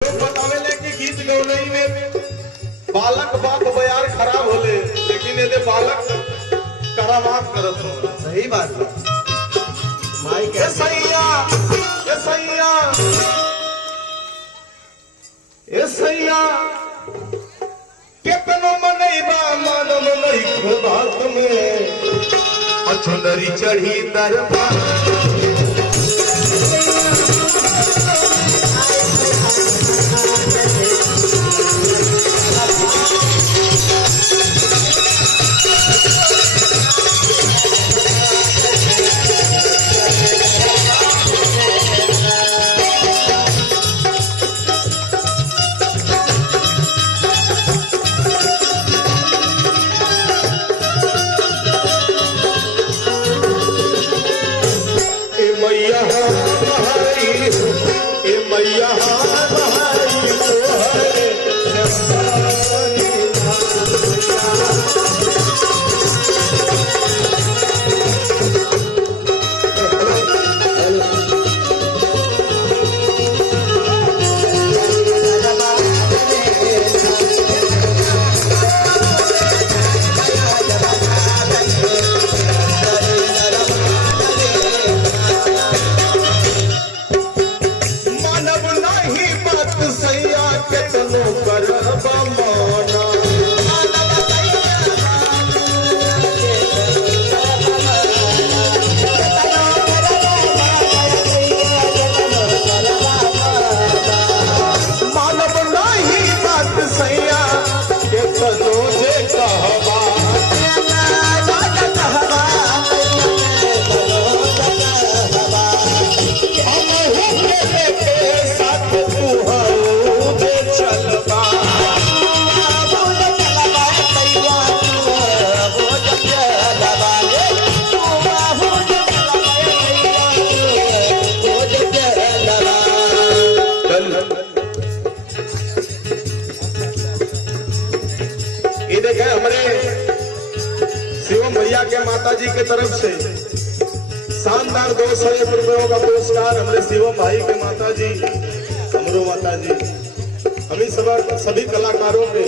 बतावेले कि गीत गौलई में बालक बात बयार खराब होले, लेकिन ये बालक करामात करत हो। सही बात है माई ये सैया ये सैया ये सैया कितनो मनैबा मानव नहीं बात में अचुनरी चढ़ी दरबार मैया शिवम भैया के माता जी के तरफ से शानदार 200 रुपयों का पुरस्कार हमारे शिवम भाई के माता जी, हमरो माता जी, हम सभी कलाकारों के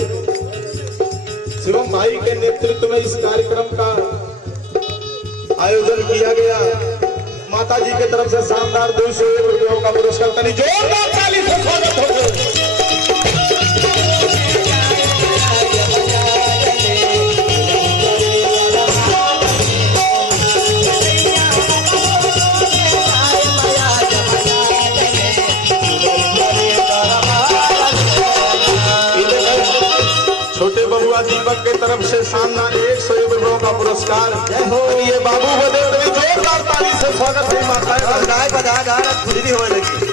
शिवम भाई के नेतृत्व में इस कार्यक्रम का आयोजन किया गया। माता जी के तरफ से शानदार 200 रुपयों का पुरस्कार, तनी जोरदार ताली से स्वागत हो। छोटे बबुआ दीपक के तरफ से शानदार 100 रुपयों का पुरस्कार। ये बाबू बदे जोरदार ताली से स्वागत है। माता गाय बजा खुजली हो लगी।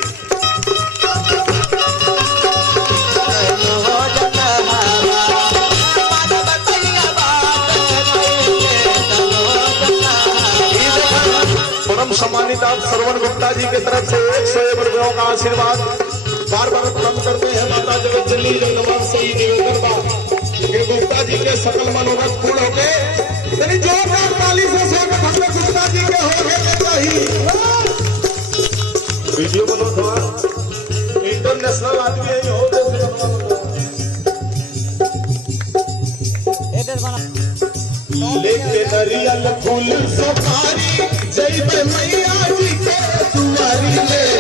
परम सम्मानित आप श्रवण गुप्ता जी के तरफ से 100 रुपयों का आशीर्वाद बार बार प्राप्त करते हैं। माता जगत जननी जगदम्बा से ही निवेदन बा कि गुप्ता जी के सकल मनोरथ पूर्ण हो गए। यानी जोरदार ताली से स्वागत हम लोग गुप्ता जी के हो गए चाहिए। वीडियो बनो थोड़ा, इंटरनेशनल आदमी है हो लेके नरियल फूल सफारी जय मैया जी के दुआरी में